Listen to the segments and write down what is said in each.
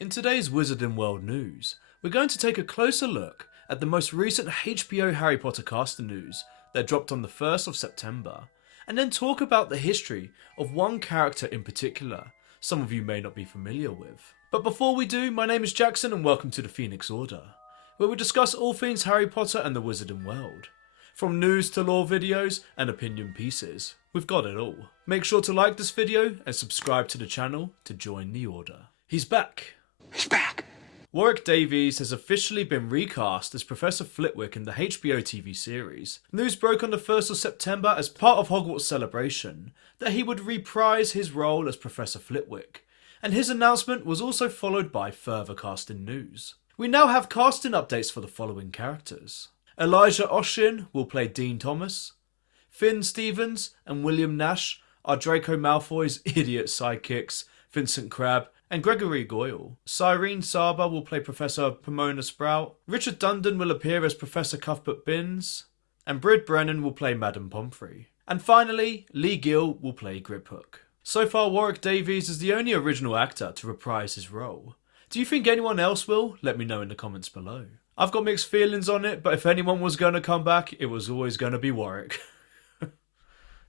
In today's Wizarding World news, we're going to take a closer look at the most recent HBO Harry Potter cast news that dropped on the 1st of September, and then talk about the history of one character in particular some of you may not be familiar with. But before we do, my name is Jackson and welcome to the Phenix Order, where we discuss all things Harry Potter and the Wizarding World. From news to lore videos and opinion pieces, we've got it all. Make sure to like this video and subscribe to the channel to join the order. He's back! He's back! Warwick Davies has officially been recast as Professor Flitwick in the HBO TV series. News broke on the 1st of September as part of Hogwarts Celebration that he would reprise his role as Professor Flitwick, and his announcement was also followed by further casting news. We now have casting updates for the following characters. Elijah Oshin will play Dean Thomas. Finn Stevens and William Nash are Draco Malfoy's idiot sidekicks, Vincent Crabbe and Gregory Goyle. Cyrene Saba will play Professor Pomona Sprout. Richard Durden will appear as Professor Cuthbert Binns. And Brid Brennan will play Madame Pomfrey. And finally, Lee Gill will play Griphook. So far, Warwick Davies is the only original actor to reprise his role. Do you think anyone else will? Let me know in the comments below. I've got mixed feelings on it, but if anyone was going to come back, it was always going to be Warwick.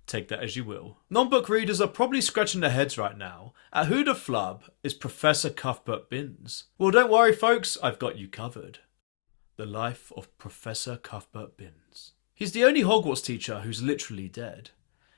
Take that as you will. Non-book readers are probably scratching their heads right now at who the flub is Professor Cuthbert Binns. Well, don't worry folks, I've got you covered. The life of Professor Cuthbert Binns. He's the only Hogwarts teacher who's literally dead,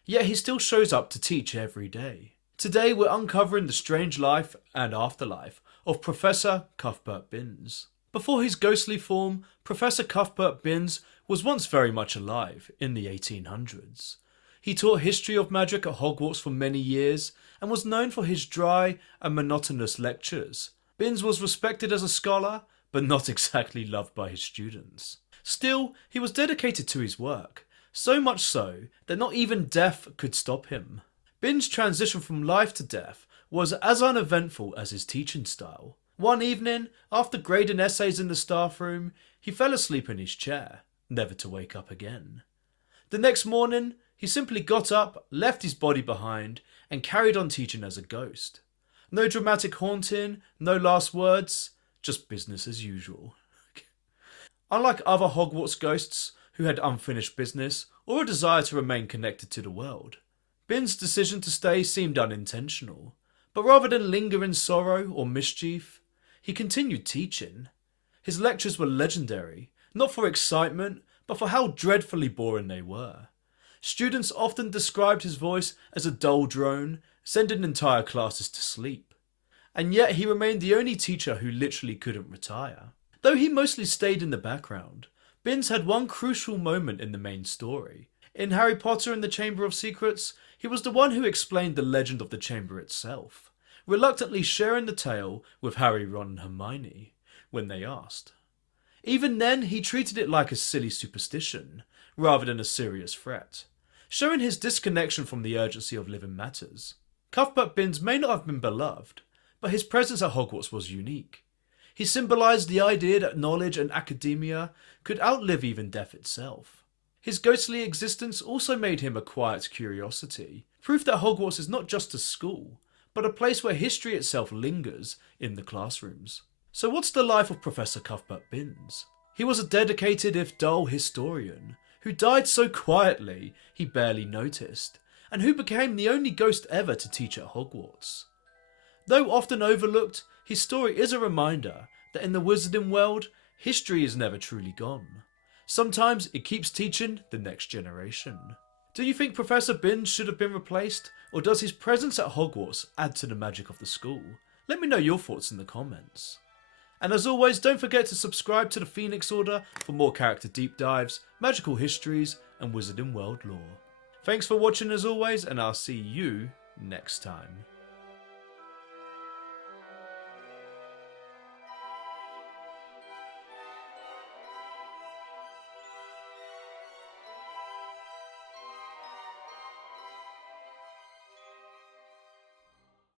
yet he still shows up to teach every day. Today we're uncovering the strange life and afterlife of Professor Cuthbert Binns. Before his ghostly form, Professor Cuthbert Binns was once very much alive in the 1800s. He taught history of magic at Hogwarts for many years and was known for his dry and monotonous lectures. Binns was respected as a scholar, but not exactly loved by his students. Still, he was dedicated to his work, so much so that not even death could stop him. Binns' transition from life to death was as uneventful as his teaching style. One evening, after grading essays in the staff room, he fell asleep in his chair, never to wake up again. The next morning, he simply got up, left his body behind, and carried on teaching as a ghost. No dramatic haunting, no last words, just business as usual. Unlike other Hogwarts ghosts who had unfinished business or a desire to remain connected to the world, Binns' decision to stay seemed unintentional, but rather than linger in sorrow or mischief, he continued teaching. His lectures were legendary, not for excitement, but for how dreadfully boring they were. Students often described his voice as a dull drone, sending entire classes to sleep. And yet he remained the only teacher who literally couldn't retire. Though he mostly stayed in the background, Binns had one crucial moment in the main story. In Harry Potter and the Chamber of Secrets, he was the one who explained the legend of the chamber itself, reluctantly sharing the tale with Harry, Ron and Hermione when they asked. Even then, he treated it like a silly superstition, rather than a serious threat, showing his disconnection from the urgency of living matters. Cuthbert Binns may not have been beloved, but his presence at Hogwarts was unique. He symbolised the idea that knowledge and academia could outlive even death itself. His ghostly existence also made him a quiet curiosity, proof that Hogwarts is not just a school, but a place where history itself lingers in the classrooms. So what's the life of Professor Cuthbert Binns? He was a dedicated if dull historian, who died so quietly he barely noticed, and who became the only ghost ever to teach at Hogwarts. Though often overlooked, his story is a reminder that in the Wizarding world, history is never truly gone. Sometimes it keeps teaching the next generation. Do you think Professor Binns should have been replaced, or does his presence at Hogwarts add to the magic of the school? Let me know your thoughts in the comments. And as always, don't forget to subscribe to the Phenix Order for more character deep dives, magical histories, and Wizarding World lore. Thanks for watching as always, and I'll see you next time.